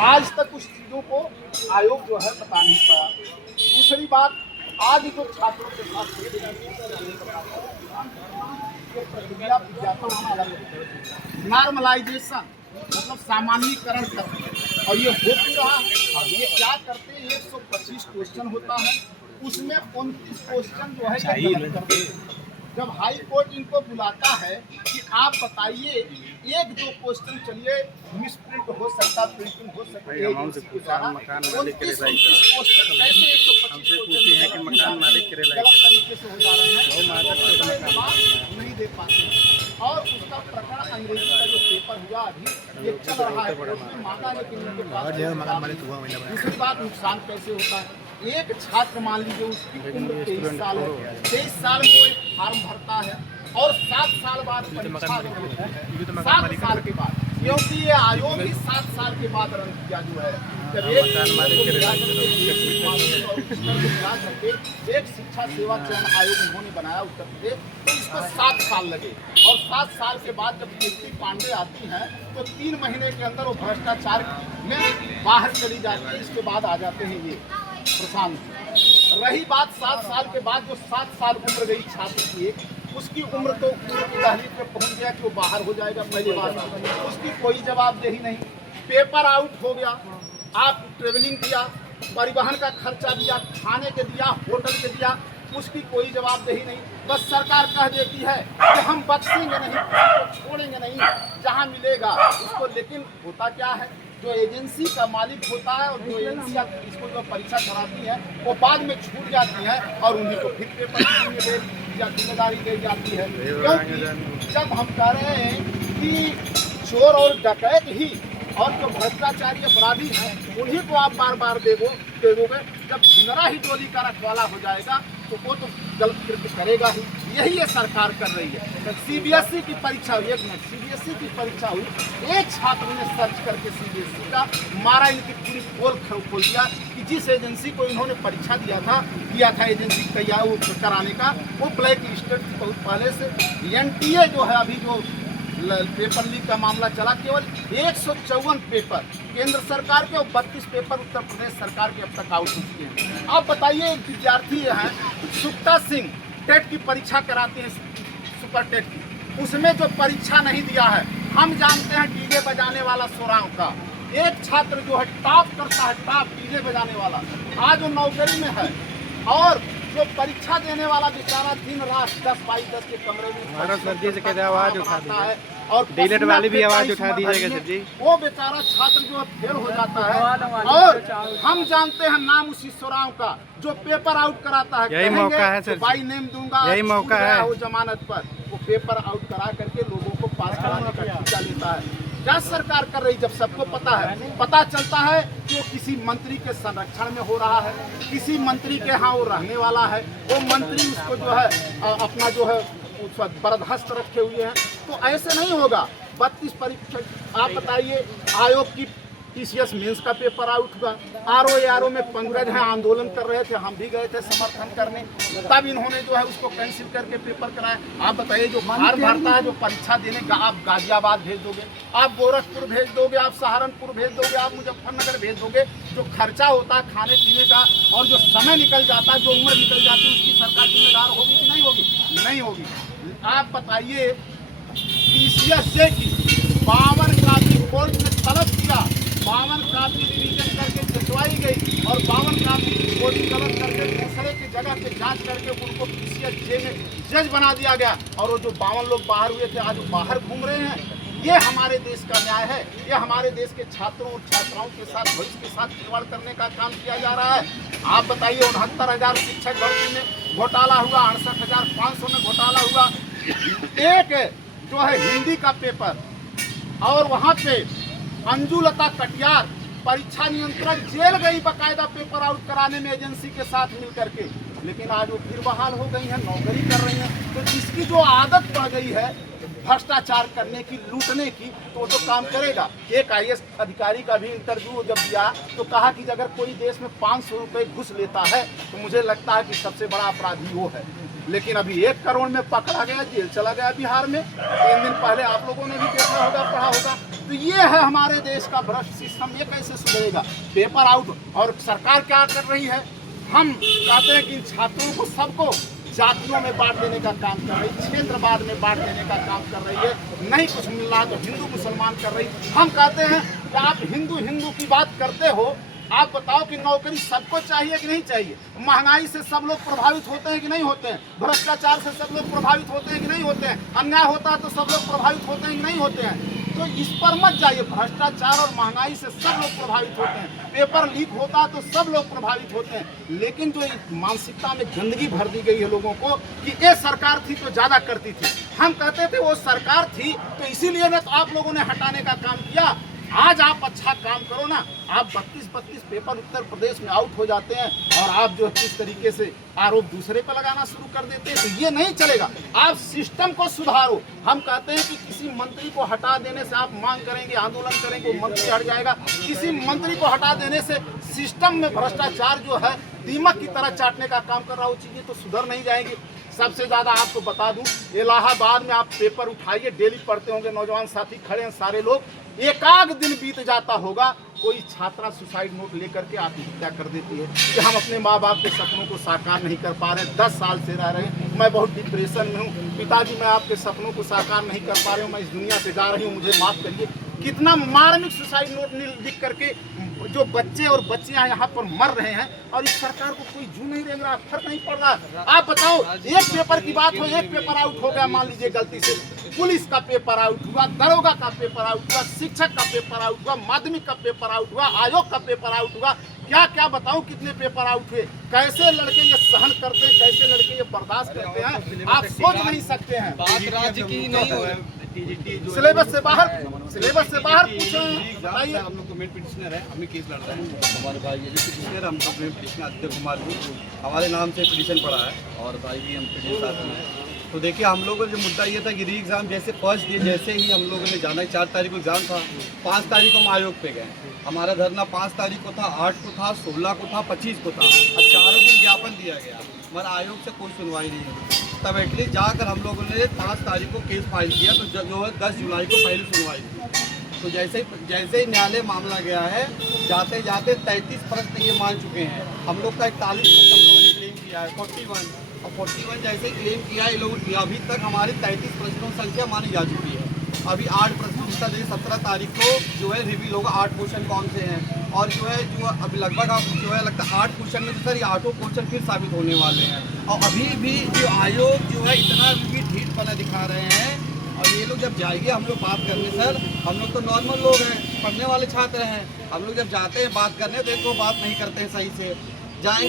आज तक उस चीज़ों को आयोग जो है बता नहीं पाया। दूसरी बात, आज जो छात्रों के साथ प्रक्रिया विज्ञापन होना अलग है, नॉर्मलाइजेशन मतलब सामान्यीकरण करते हैं, और ये हो भी रहा है। और ये क्या करते हैं, 125 क्वेश्चन होता है, उसमें 29 क्वेश्चन जो है गलत कर देते हैं। जब हाई कोर्ट इनको बुलाता है कि आप बताइए, एक दो क्वेश्चन चलिए मिसप्रिंट हो सकता, प्रिंटिंग हो सकती है, मकान मालिक के क्वेश्चन कैसे 125 है कि मकान मालिक के गलत तरीके से हो जा रहे हैं, नहीं दे पाते। और उसका प्रकरण अंग्रेजी का जो पेपर हुआ अभी ये चल रहा है, मांगा लेकिन उनके पास। दूसरी बात, नुकसान कैसे होता है, एक छात्र मान लीजिए उसकी उम्र 23 साल है, 23 साल में वो एक फॉर्म भरता है और 7 साल बाद परीक्षा होती है, 7 साल के बाद, क्योंकि ये आयोग ही 7 साल के बाद रन किया जो है। जब एक शिक्षा सेवा चयन आयोग उन्होंने बनाया उत्तर प्रदेश, तो इसको 7 साल लगे, और 7 साल के बाद जब कीर्ति पांडे आती हैं तो 3 महीने के अंदर वो भ्रष्टाचार में बाहर चली जाती है। इसके बाद आ जाते हैं ये प्रशांत। रही बात 7 साल के बाद, जो 7 साल उम्र गई छात्र की, उसकी उम्र तो दहलीज पे पहुंच गया कि वो बाहर हो जाएगा, पहली बार उसकी कोई जवाबदेही नहीं। पेपर आउट हो गया, आप ट्रेवलिंग किया, परिवहन का खर्चा दिया, खाने के दिया, होटल के दिया, उसकी कोई जवाबदेही नहीं। बस सरकार कह देती है कि हम बख्शेंगे नहीं, तो छोड़ेंगे नहीं, जहां मिलेगा उसको। लेकिन होता क्या है, जो एजेंसी का मालिक होता है और जो एजेंसी इसको जो परीक्षा कराती है वो बाद में छूट जाती है और उन्हीं को फिर पेपर या जिम्मेदारी दी जाती है। क्योंकि जब हम कह रहे हैं कि चोर और डकैत ही और जो भ्रष्टाचारी अपराधी हैं उन्हीं को आप बार बार देवोगे, जब झिंगरा ही टोली का रखवाला हो जाएगा तो वो तो गलत कृत्य करेगा ही। यही ये सरकार कर रही है। सीबीएसई की परीक्षा हुई, एक मिनट, सीबीएसई की परीक्षा हुई, एक छात्र ने सर्च करके सीबीएसई का मारा, इनकी पूरी पोल खोल दिया कि जिस एजेंसी को इन्होंने परीक्षा किया था एजेंसी तैयार वो कराने का, वो ब्लैक लिस्टेड बहुत पहले से। एनटीए जो है अभी जो पेपर लीक का मामला चला, केवल 154 पेपर केंद्र सरकार के और 32 पेपर उत्तर प्रदेश सरकार के अब तक आउट हो चुके हैं। आप बताइए, एक विद्यार्थी हैं सुक्ता सिंह, टेट की परीक्षा कराते हैं, सुपर टेट की, उसमें जो परीक्षा नहीं दिया है, हम जानते हैं डीजे बजाने वाला सोराव का एक छात्र जो है टॉप करता है, टॉप डीजे बजाने वाला, आज वो नौकरी में है। और जो परीक्षा देने वाला बेचारा दिन रात 10x10 के कमरे में आवाज उठाता है और डिलीट वाली भी आवाज उठा दी जाएगी, वो बेचारा छात्र जो फेल हो जाता है। और हम जानते हैं नाम उसी सोराव का जो पेपर आउट कराता है, यही मौका है सर, बाई नेम दूंगा, यही मौका है, वो जमानत पर वो पेपर आउट करा करके लोगों को पास कराने का टीका लेता है। क्या सरकार कर रही, जब सबको पता है, पता चलता है कि वो किसी मंत्री के संरक्षण में हो रहा है, किसी मंत्री के यहाँ वो रहने वाला है, वो मंत्री उसको जो है अपना जो है बर्दहस्त रखे हुए हैं, तो ऐसे नहीं होगा। 32 परीक्षा, आप बताइए, आयोग की टीसीएस मेंस का पेपर आउट हुआ, आरओ में पंकज हैं आंदोलन कर रहे थे, हम भी गए थे समर्थन करने, तब इन्होंने जो है उसको कैंसिल करके पेपर कराया। आप बताइए, जो फॉर्म भरता है, जो परीक्षा देने का, आप गाजियाबाद भेज दोगे, आप गोरखपुर भेज दोगे, आप सहारनपुर भेज दोगे, आप मुजफ्फरनगर भेज दोगे, जो खर्चा होता है खाने पीने का और जो समय निकल जाता है, जो उम्र निकल जाती है, उसकी सरकार जिम्मेदार होगी कि नहीं होगी? नहीं होगी। आप बताइए, टीसीएस से की 52 कापी कोर्ट में तलब किया, 52 कापी रिवीजन करके खिंचवाई गई और 52 कापी कोर्ट तलब करके दूसरे की जगह पे जांच करके उनको टीसीएस जे में जज बना दिया गया। और वो जो 52 लोग बाहर हुए थे आज बाहर घूम रहे हैं। ये हमारे देश का न्याय है, ये हमारे देश के छात्रों और छात्राओं के साथ, भविष्य के साथ खिलवाड़ करने का काम किया जा रहा है। आप बताइए, 69,000 शिक्षक भर्ती में घोटाला हुआ, 68,500 में घोटाला हुआ, एक जो है हिंदी का पेपर, और वहाँ पे अंजुलता कटियार परीक्षा नियंत्रक जेल गई बाकायदा पेपर आउट कराने में एजेंसी के साथ मिल करके, लेकिन आज वो फिर बहाल हो गई हैं, नौकरी कर रही हैं। तो जिसकी जो आदत पड़ गई है भ्रष्टाचार करने की, लूटने की, तो वो तो काम करेगा। एक आईएएस अधिकारी का भी इंटरव्यू जब दिया तो कहा कि अगर कोई देश में 500 रुपये घुस लेता है तो मुझे लगता है कि सबसे बड़ा अपराधी वो है। लेकिन अभी 1 करोड़ में पकड़ा गया, जेल चला गया बिहार में। 3 दिन पहले आप लोगों ने भी देखा होगा, पढ़ा होगा, तो ये है हमारे देश का भ्रष्ट सिस्टम, ये कैसे सुधरेगा? Paper out. और सरकार क्या कर रही है? हम कहते हैं कि इन छात्रों को सबको जातियों में बांट देने का काम कर रही, क्षेत्रवाद में बांट देने का काम कर रही है। नहीं कुछ मिल रहा तो हिंदू मुसलमान कर रही। हम कहते हैं कि आप हिंदू हिंदू की बात करते हो, आप बताओ कि नौकरी सबको चाहिए कि नहीं चाहिए? महंगाई से सब लोग प्रभावित होते हैं कि नहीं होते हैं? भ्रष्टाचार से सब लोग प्रभावित होते हैं कि नहीं होते हैं? अन्याय होता है तो सब लोग प्रभावित होते हैं कि नहीं होते हैं? तो इस पर मत जाइए। भ्रष्टाचार और महंगाई से सब लोग प्रभावित होते हैं, पेपर लीक होता है तो सब लोग प्रभावित होते हैं। लेकिन जो मानसिकता में गंदगी भर दी गई है लोगों को कि ये सरकार थी तो ज़्यादा करती थी। हम कहते थे वो सरकार थी तो इसीलिए ना तो आप लोगों ने हटाने का काम किया। आज आप अच्छा काम करो ना, आप 32 पेपर उत्तर प्रदेश में आउट हो जाते हैं और आप जो किस तरीके से आरोप दूसरे पर लगाना शुरू कर देते हैं, तो ये नहीं चलेगा। आप सिस्टम को सुधारो। हम कहते हैं कि किसी मंत्री को हटा देने से आप मांग करेंगे, आंदोलन करेंगे, वो मंत्री हट जाएगा। किसी मंत्री को हटा देने से सिस्टम में भ्रष्टाचार जो है दीमक की तरह चाटने का काम कर रहा, वो चीज़ें तो सुधर नहीं जाएंगी। सबसे ज़्यादा आपको बता दूं, इलाहाबाद में आप पेपर उठाइए, डेली पढ़ते होंगे, नौजवान साथी खड़े हैं सारे लोग। एकाध दिन बीत जाता होगा, कोई छात्रा सुसाइड नोट लेकर के आत्महत्या कर देती है कि हम अपने माँ बाप के सपनों को साकार नहीं कर पा रहे, 10 साल से रह रहे हैं, मैं बहुत डिप्रेशन में हूँ, पिताजी मैं आपके सपनों को साकार नहीं कर पा रही हूँ, मैं इस दुनिया से जा रही हूँ, मुझे माफ़ करिए। कितना मार्मिक सुसाइड नोट लिख करके जो बच्चे और बच्चियां यहाँ पर मर रहे हैं और इस सरकार को कोई जू नहीं रेंग रहा, फर्क नहीं पड़ रहा। आप बताओ, एक पेपर की बात हो, एक पेपर आउट हो गया मान लीजिए गलती से, पुलिस का पेपर आउट हुआ, दरोगा का पेपर आउट हुआ, शिक्षक का पेपर आउट हुआ, माध्यमिक का पेपर आउट हुआ, आयोग का पेपर आउट हुआ, क्या क्या बताऊं कितने पेपर आउट हुए। कैसे लड़के ये सहन करते हैं, कैसे लड़के ये बर्दाश्त करते हैं, आप सोच नहीं सकते हैं। बात राज्य की नहीं हो है, सिलेबस से बाहर पूछो, बताइए। हम लोग को मेन पिटिशनर है, हमें केस लड़ रहे हैं, हमारे भाई ये पिटिशनर, हम लोग मेन पिटिशनर आदित्य कुमार जी हमारे नाम से पिटिशन पड़ा है और भाई भी हम पिटिशन साथ में हैं। तो देखिए हम लोगों का जो मुद्दा ये था कि री एग्ज़ाम जैसे फर्स्ट डे जैसे ही हम लोगों ने जाना, 4 तारीख को एग्ज़ाम था, 5 तारीख को हम आयोग पे गए। हमारा धरना 5 तारीख को था, 8 को था, 16 को था, 25 को था, और 4 दिन ज्ञापन दिया गया, मगर आयोग से कोई सुनवाई नहीं हुई। तब एटलीस्ट जाकर हम लोगों ने 5 तारीख को केस फाइल किया, तो जो है 10 जुलाई को पहली सुनवाई हुई। तो जैसे ही न्यायालय मामला गया है, जाते जाते 33 प्रश्न ये मान चुके हैं। हम लोग का 41 प्रश्न हम लोगों ने क्लेम किया है, 41 और 41 जैसे ही क्लेम किया है, लोग अभी तक हमारी 33 प्रश्नों की संख्या मानी जा चुकी है। अभी 8 प्रश्न जिसका जैसे 17 तारीख को जो है रिवील होगा 8 क्वेश्चन कौन से हैं, और जो अभी लगभग आप जो है लगता है 8 क्वेश्चन में तो सर ये 8 क्वेश्चन फिर साबित होने वाले हैं। और अभी भी जो आयोग जो है इतना भी ढीठपना दिखा रहे हैं। और ये लोग जब जाएंगे हम लोग बात करने, सर हम लोग तो नॉर्मल लोग हैं, पढ़ने वाले छात्र हैं, हम लोग जब जाते हैं बात करने तो इनको बात नहीं करते हैं सही से, जाएंगे